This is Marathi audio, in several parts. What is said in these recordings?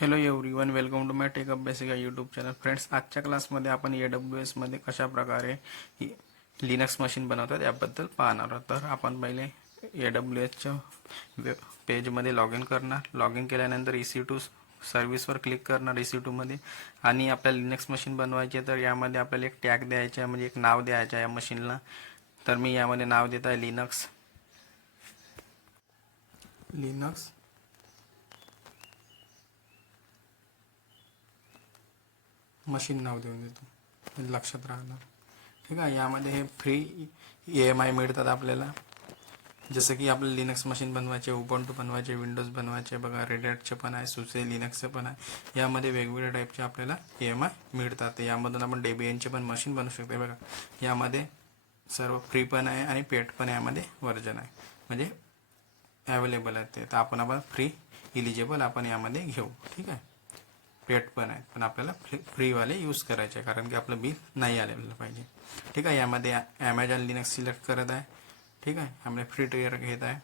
Hello everyone, welcome to my tech Abhyasika YouTube channel. Friends, आजच्या क्लासमध्ये आपण AWS मध्ये कशा प्रकारे लिनक्स मशीन बनवतात याबद्दल पाहणार आहोत. तर आपण पहिले AWSच्या पेजमध्ये लॉग इन करणार. लॉग इन केल्यानंतर EC2 सर्व्हिसवर क्लिक करणार EC2 मध्ये, आणि आपल्याला लिनक्स मशीन बनवायची आहे. तर यामध्ये आपल्याला एक टॅग द्यायचा आहे, म्हणजे एक नाव द्यायचं आहे या मशीनला. तर मी यामध्ये नाव देत आहे लिनक्स मशीन नाव देऊन देतो, लक्षात राहणार. ठीक आहे. यामध्ये हे फ्री EMI मिळतात आपल्याला. जसं की आपलं लिनक्स मशीन बनवायचे, उबंटू बनवायचे, विंडोज बनवायचे, बघा रेड हॅटचे पण आहे, सुसे लिनक्सचं पण आहे. यामध्ये वेगवेगळ्या टाईपचे आपल्याला EMI मिळतात. यामधून आपण डेबियनचे पण मशीन बनवू शकतो. बघा, यामध्ये सर्व फ्री पण आहे आणि पेड पण यामध्ये वर्जन आहे, म्हणजे अवेलेबल आहे ते. तर आपण फ्री इलिजिबल आपण यामध्ये घेऊ. ठीक आहे. पेड पण आहेत, पण आपल्याला फ्रीवाले यूज करायचे आहे, कारण की आपलं बिल नाही आलेलं पाहिजे. ठीक आहे. यामध्ये ॲमेझॉन लिनक्स सिलेक्ट करत आहे. ठीक आहे. आम्ही फ्री ट्रायल घेत आहे.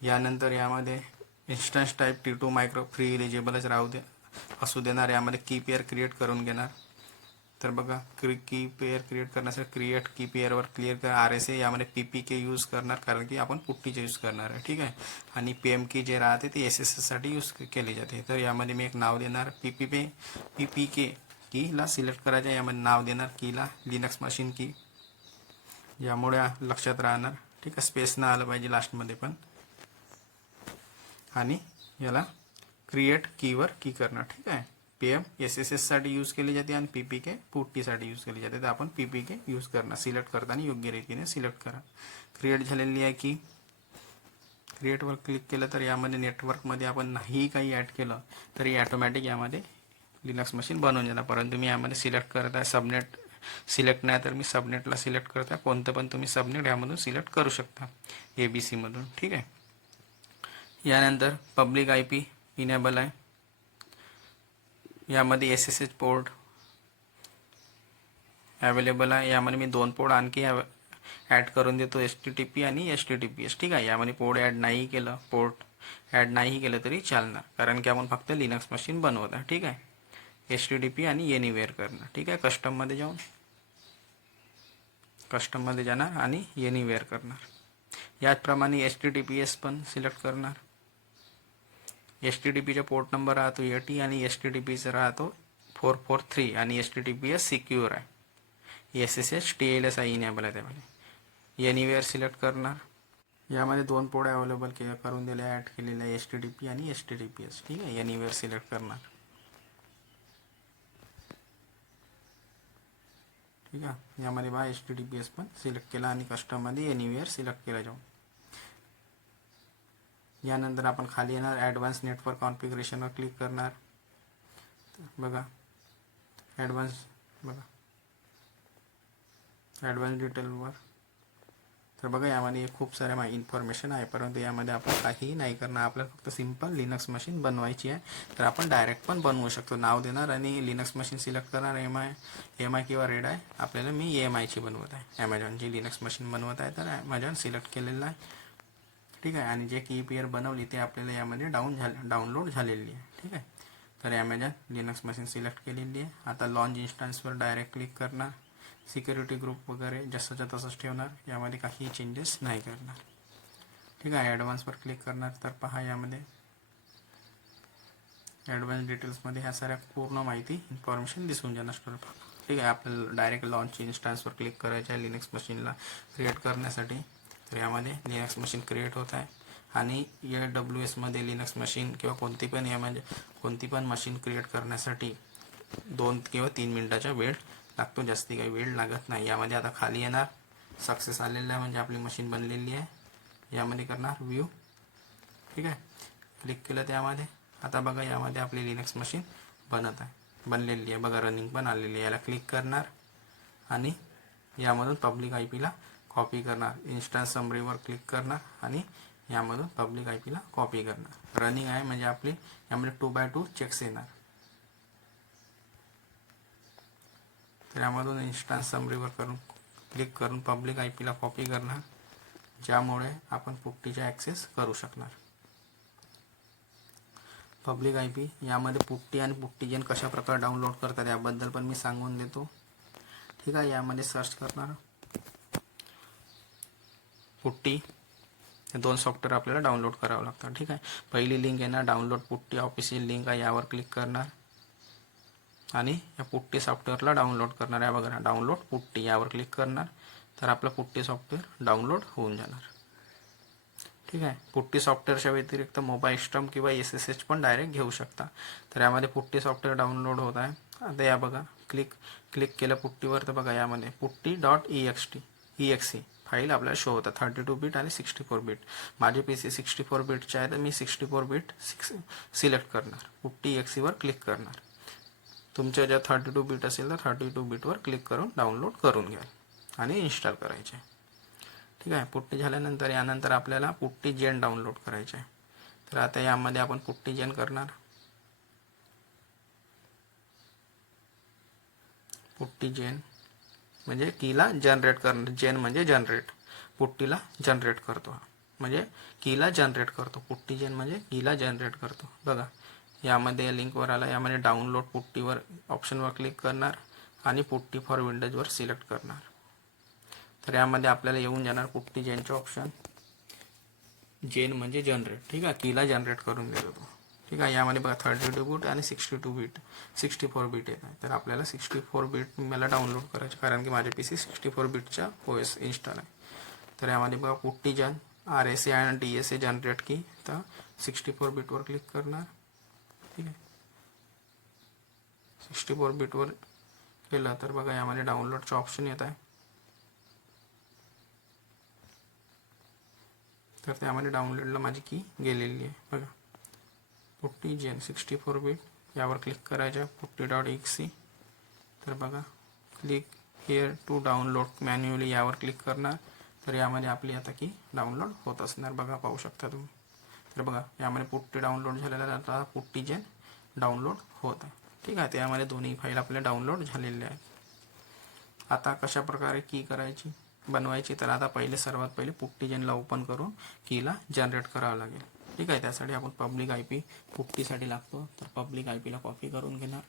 यानंतर यामध्ये instance type T2 micro free इलिजिबलच असू देणार. यामध्ये की पेअर क्रिएट करून घेणार. तर बघा, की पेअर क्रिएट करण्यासाठी क्रिएट की पेअरवर क्लिअर करा. RSA यामध्ये PPK यूज करणार, कारण की आपण पुट्टीचे यूज करणार आहे. ठीक आहे. आणि PM की जे राहते ते SSS साठी यूज केली जाते. तर यामध्ये मी एक नाव देणार, PPK कीला सिलेक्ट करायचं. यामध्ये नाव देणार कीला लिनक्स मशीन की, यामुळे लक्षात राहणार. ठीक आहे. स्पेस ना आलं पाहिजे लास्टमध्ये पण. आणि याला क्रिएट कीवर की करणार. ठीक आहे. PM SSS साठी यूज केली जाते आणि PPK पुट्टीसाठी यूज केली जाते. तर आपण PPK यूज करणार. सिलेक्ट करताना योग्य रीतीने सिलेक्ट करा. क्रिएट झालेली आहे की. क्रिएटवर क्लिक केलं तर यामध्ये नेटवर्कमध्ये आपण नाही काही ॲड केलं तरी ॲटोमॅटिक यामध्ये लिनक्स मशीन बनवून जाणार. परंतु मी यामध्ये सिलेक्ट करत आहे सबनेट. सिलेक्ट नाही तर मी सबनेटला सिलेक्ट करत आहे. कोणतं पण तुम्ही सबनेट यामधून सिलेक्ट करू शकता, ABC मधून. ठीक आहे. यानंतर पब्लिक IP इनेबल आहे. यामध्ये SSH पोर्ट अवेलेबल आहे. यामध्ये मी 2 पोर्ट आणखी ॲड करून देतो, HTTP आणि HTTPS. ठीक आहे. यामध्ये पोर्ट ॲड नाही केलं तरी चालणार, कारण की आपण फक्त लिनक्स मशीन बनवत आहे. ठीक आहे. HTTP आणि एनिवेअर करणार. ठीक आहे. कस्टममध्ये जाणार आणि एनिवेअर करणार. याचप्रमाणे HTTPS पण सिलेक्ट करणार. HTTPचा पोर्ट नंबर राहतो 80 आणि HTTPचा राहतो 443 आणि HTTPS सिक्युअर आहे. SSH TLS इनेबल आहे. त्यामध्ये एनिवेअर सिलेक्ट करणार. यामध्ये 2 पोर्ट अवेलेबल करून दिले, ॲड केलेले आहे, HTTP आणि HTTPS. ठीक आहे. एनिवेअर सिलेक्ट करणार. ठीक आहे. यामध्ये बा HTTPS पण सिलेक्ट केला आणि कस्टममध्ये एनिवेअर सिलेक्ट केला जाऊन. यानंतर आपण खाली येणार, ॲडव्हान्स नेटवर्क कॉन्फिगरेशनवर क्लिक करणार. बघा ॲडव्हान्स डिटेलवर. तर बघा, यामध्ये खूप साऱ्या इन्फॉर्मेशन आहे, परंतु यामध्ये आपण काहीही नाही करणार. आपल्याला फक्त सिंपल लिनक्स मशीन बनवायची आहे. तर आपण डायरेक्ट पण बनवू शकतो. नाव देणार आणि लिनक्स मशीन सिलेक्ट करणार. एम आय किंवा रेड आहे. आपल्याला मी EMIची बनवत आहे, ॲमेझॉनची लिनक्स मशीन बनवत आहे. तर ॲमेझॉन सिलेक्ट केलेलं आहे. ठीक आहे. आणि जे की पेअर बनवली ते आपल्याला यामध्ये डाउनलोड झालेली आहे. ठीक आहे. तर ॲमेझॉन लिनक्स मशीन सिलेक्ट केलेली आहे. आता लॉन्च इन्स्टन्सवर डायरेक्ट क्लिक करणार. सिक्युरिटी ग्रुप वगैरे जसंच्या तसंच ठेवणार. यामध्ये काही चेंजेस नाही करणार. ठीक आहे. ॲडव्हान्सवर क्लिक करणार. तर पहा, यामध्ये ॲडव्हान्स डिटेल्समध्ये ह्या साऱ्या पूर्ण माहिती इन्फॉर्मेशन दिसून जाणार. ठीक आहे. आपल्याला डायरेक्ट लॉन्च इन्स्टन्सवर क्लिक करायचं आहे लिनक्स मशीनला क्रिएट करण्यासाठी. तर यामध्ये लिनक्स मशीन क्रिएट होत आहे. आणि AWS मध्ये लिनक्स मशीन किंवा कोणती पण मशीन क्रिएट करण्यासाठी 2 किंवा 3 मिनिटाचा वेळ लागतो, जास्ती काही वेळ लागत नाही. यामध्ये आता खाली येणार, सक्सेस आलेला आहे, म्हणजे आपली मशीन बनलेली आहे. यामध्ये करणार व्ह्यू. ठीक आहे. क्लिक केलं त्यामध्ये. आता बघा, यामध्ये आपली लिनक्स मशीन बनलेली आहे. बघा, रनिंग पण आलेली आहे. याला क्लिक करणार आणि यामधून पब्लिक IPला कॉपी करणार. इन्स्टन्स समरीवर क्लिक करणार आणि यामधून पब्लिक IPला कॉपी करणार. रनिंग आहे म्हणजे आपली यामध्ये 2x2 चेक्स येणार. तर यामधून इन्स्टन्स समरीवर क्लिक करून पब्लिक IPला कॉपी करणार, ज्यामुळे आपण पुट्टीचा ॲक्सेस करू शकणार. पब्लिक आय पी यामध्ये पुट्टी आणि पुट्टी जेन कशा प्रकारे डाउनलोड करतात याबद्दल पण मी सांगून देतो. ठीक आहे, यामध्ये सर्च करणार पुट्टी, हे 2 सॉफ्टवेअर आपल्याला डाउनलोड करावं लागतं. ठीक आहे, पहिली लिंक येणार डाउनलोड पुट्टी ऑफिशियल लिंक आहे, यावर क्लिक करणार आणि या पुट्टी सॉफ्टवेअरला डाउनलोड करणार आहे. बघा डाउनलोड पुट्टी यावर क्लिक करणार तर आपलं पुट्टी सॉफ्टवेअर डाउनलोड होऊन जाणार. ठीक आहे, पुट्टी सॉफ्टवेअरच्या व्यतिरिक्त मोबाईल स्टम्प किंवा SSH पण डायरेक्ट घेऊ शकता. तर यामध्ये पुट्टी सॉफ्टवेअर डाउनलोड होत आहे. आता या बघा क्लिक केलं पुट्टीवर तर बघा यामध्ये putti.exe फाईल आपल्याला शो होतात 32 बीट आणि 64 बीट. माझे PC 64 बीटचे आहे तर मी 64 बीट सिलेक्ट करणार, पुट्टी exe वर क्लिक करणार. तुमच्या ज्या 32 बीट असेल तर 32 बीटवर क्लिक करून डाउनलोड करून घ्या आणि इन्स्टॉल करायचे. ठीक आहे, पुट्टी झाल्यानंतर यानंतर आपल्याला पुट्टी जेन डाउनलोड करायचे आहे. तर आता यामध्ये आपण पुट्टी जेन करणार. पुट्टी जेन म्हणजे कीला जनरेट करणार, जेन म्हणजे जनरेट, पुट्टीला जनरेट करतो, म्हणजे कीला जनरेट करतो. पुट्टी जेन म्हणजे कीला जनरेट करतो. बघा यामध्ये लिंकवर आला, यामध्ये डाउनलोड पुट्टीवर ऑप्शनवर क्लिक करणार आणि पुट्टी फॉर विंडोजवर सिलेक्ट करणार. तर यामध्ये आपल्याला येऊन जाणार पुट्टी जेनचे ऑप्शन. जेन म्हणजे जनरेट. ठीक आहे, कीला जनरेट करून देतो तो. ठीक आहे, यामध्ये बघा 32 बीट आणि 64 बीट येत आहे. तर आपल्याला 64 बीट मला डाउनलोड करायचे, कारण की माझे PC 64 बीटचा OS इन्स्टॉल आहे. तर यामध्ये बघा पुट्टी जेन RSA आणि DSA जनरेट की, तर 64 बीटवर क्लिक करणार. ठीक आहे, 64 बीटवर केलं तर बघा यामध्ये डाउनलोडचे ऑप्शन येत आहे. तर त्यामध्ये डाउनलोडला माझी की गेलेली आहे. बघा पुट्टी जेन 64 बीट यावर क्लिक करायचं आहे, putti.exe. तर बघा click here to download manually यावर क्लिक करणार. तर यामध्ये आपली आता की डाउनलोड होत असणार. बघा पाहू शकता तुम्ही. तर बघा यामध्ये पुट्टी डाउनलोड झालेला आहे, आता पुट्टी जेन डाउनलोड होत आहे. ठीक आहे, त्यामध्ये दोन्ही फाईल आपले डाउनलोड झालेले आहेत. आता कशा प्रकारे की करायची बनवायची, तर आता सर्वात पहिले पुट्टी जेनला ओपन करून कीला जनरेट करावं लागेल. ठीक आहे, त्यासाठी आपण पब्लिक आय पी पुट्टीसाठी लागतो. तर पब्लिक आय पीला कॉपी करून घेणार.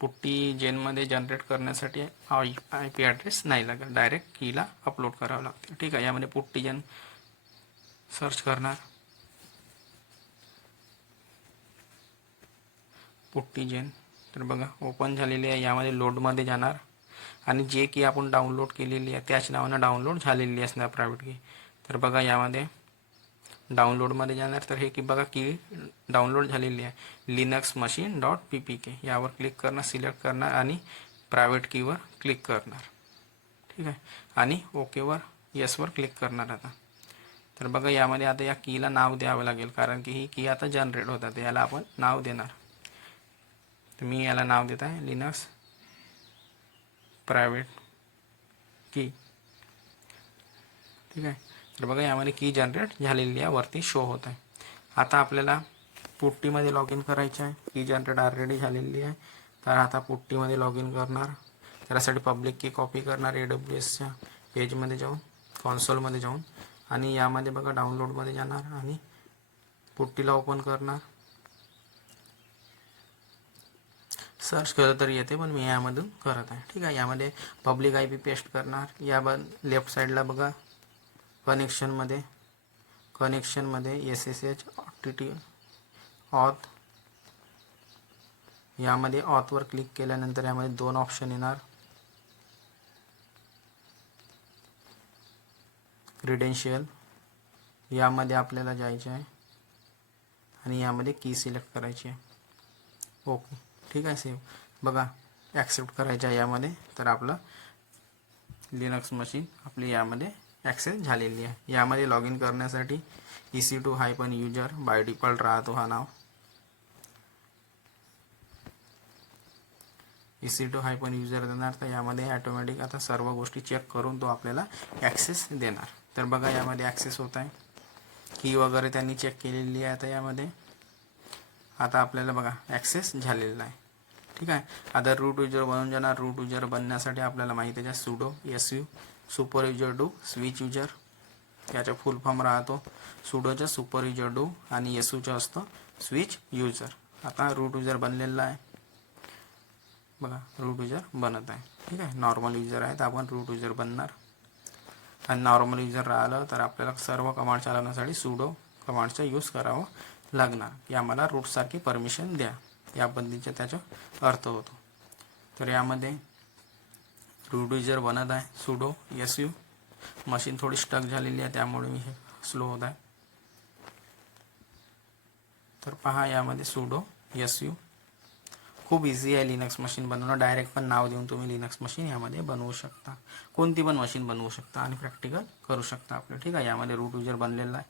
पुट्टी जेनमध्ये जनरेट करण्यासाठी IP ॲड्रेस नाही लागेल, डायरेक्ट कीला अपलोड करावं लागते. ठीक आहे, यामध्ये पुट्टी जेन सर्च करणार. पुट्टी जेन तर बघा ओपन झालेली आहे. यामध्ये लोडमध्ये जाणार आणि जे की आपण डाउनलोड केलेली आहे त्याच नावानं डाउनलोड झालेली असणार प्रायव्हेट की. तर बघा यामध्ये डाउनलोडमध्ये जाणार. तर हे की बघा की डाउनलोड झालेली आहे linuxmachine.ppk. यावर क्लिक करणार, सिलेक्ट करणार आणि प्रायव्हेट कीवर क्लिक करणार. ठीक आहे, आणि ओकेवर येसवर क्लिक करणार. आता तर बघा यामध्ये आता या कीला नाव द्यावं लागेल, कारण की ही की आता जनरेट होतात. याला आपण नाव देणार. तर मी याला नाव देत आहे लिनक्स प्रायव्हेट की. ठीक आहे, तर बघा यामध्ये की जनरेट झालेली आहे, वरती शो होत आहे. आता आपल्याला पुट्टीमध्ये लॉग इन करायचं आहे. की जनरेट ऑलरेडी झालेली आहे. तर आता पुट्टीमध्ये लॉग इन करणार. त्यासाठी पब्लिक की कॉपी करणार AWSच्या पेजमध्ये जाऊन, कॉन्सोलमध्ये जाऊन, आणि यामध्ये बघा डाउनलोडमध्ये जाणार आणि पुट्टीला ओपन करणार. सर्च केलं तर येते, पण मी यामधून करत आहे. ठीक आहे, यामध्ये पब्लिक IP पेस्ट करणार. या लेफ्ट साईडला बघा कनेक्शनमध्ये SSH OTT ऑथ, यामध्ये ऑथवर क्लिक केल्यानंतर यामध्ये 2 ऑप्शन येणार. क्रेडेन्शियल यामध्ये आपल्याला जायचे आहे आणि यामध्ये की सिलेक्ट करायची आहे. ओके, ठीक आहे, सेव्ह. बघा ॲक्सेप्ट करायचं आहे यामध्ये. तर आपलं लिनक्स मशीन आपली यामध्ये ॲक्सेस झालेली आहे. यामध्ये लॉग इन करण्यासाठी EC2-user बाय डिफॉल्ट राहतो हा नाव. EC2-user देणार. तर यामध्ये ॲटोमॅटिक आता सर्व गोष्टी चेक करून तो आपल्याला ॲक्सेस देणार. तर बघा यामध्ये ॲक्सेस होत आहे. की वगैरे त्यांनी चेक केलेली आहे. आता यामध्ये आता आपल्याला बघा ॲक्सेस झालेला आहे. ठीक आहे, आता रूट युजर बनून जाणार. रूट युजर बनण्यासाठी आपल्याला माहिती आहे sudo su super user do switch user. याचा फुल फॉर्म राहतो सुडोचा सुपर युजर डू आणि एसूचं असतं स्विच युजर. आता रूट युजर बनलेला आहे बघा, रूट युजर बनत आहे. ठीक आहे, नॉर्मल युजर आहे तर आपण रूट युजर बनणार. आणि नॉर्मल युजर राहिलं तर आपल्याला सर्व कमांड चालवण्यासाठी सुडो कमांडचा यूज करावा लागणार की आम्हाला रूटसारखी परमिशन द्या, या पद्धतीचा त्याचा अर्थ होतो. तर यामध्ये रूट युजर बनत आहे सुडो SU. मशीन थोडी स्टक झालेली आहे त्यामुळे मी हे स्लो होत आहे. तर पहा यामध्ये सुडो SU. खूप इझी आहे लिनक्स मशीन बनवणं. डायरेक्ट पण नाव देऊन तुम्ही लिनक्स मशीन यामध्ये बनवू शकता, कोणती पण मशीन बनवू शकता आणि प्रॅक्टिकल करू शकता आपलं. ठीक आहे, यामध्ये रूट युजर बनलेला आहे.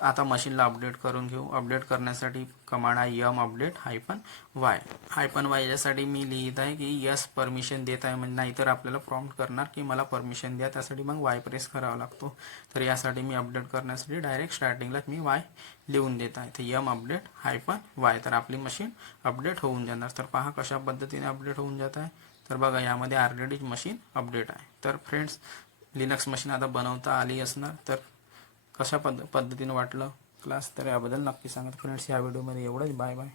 आता मशीनला अपडेट करून घेऊ. अपडेट करण्यासाठी कमांड आहे यम अपडेट -y यासाठी मी लिहित आहे की यस परमिशन देत आहे, म्हणजे नाहीतर आपल्याला प्रॉम्प्ट करणार की मला परमिशन द्या, त्यासाठी मग वाय प्रेस करावा लागतो. तर यासाठी मी अपडेट करण्यासाठी डायरेक्ट स्टार्टिंगलाच मी वाय लिहून देत आहे. तर यम अपडेट -y, तर आपली मशीन अपडेट होऊन जाणार. तर पहा कशा पद्धतीने अपडेट होऊन जात आहे. तर बघा यामध्ये ऑलरेडी मशीन अपडेट आहे. तर फ्रेंड्स, लिनक्स मशीन आता बनवता आली असणार. तर कशा पद्धतीने वाटलं क्लास, तर याबद्दल नक्की सांगा. फ्रेंड्स, या व्हिडिओमध्ये एवढंच. Bye bye.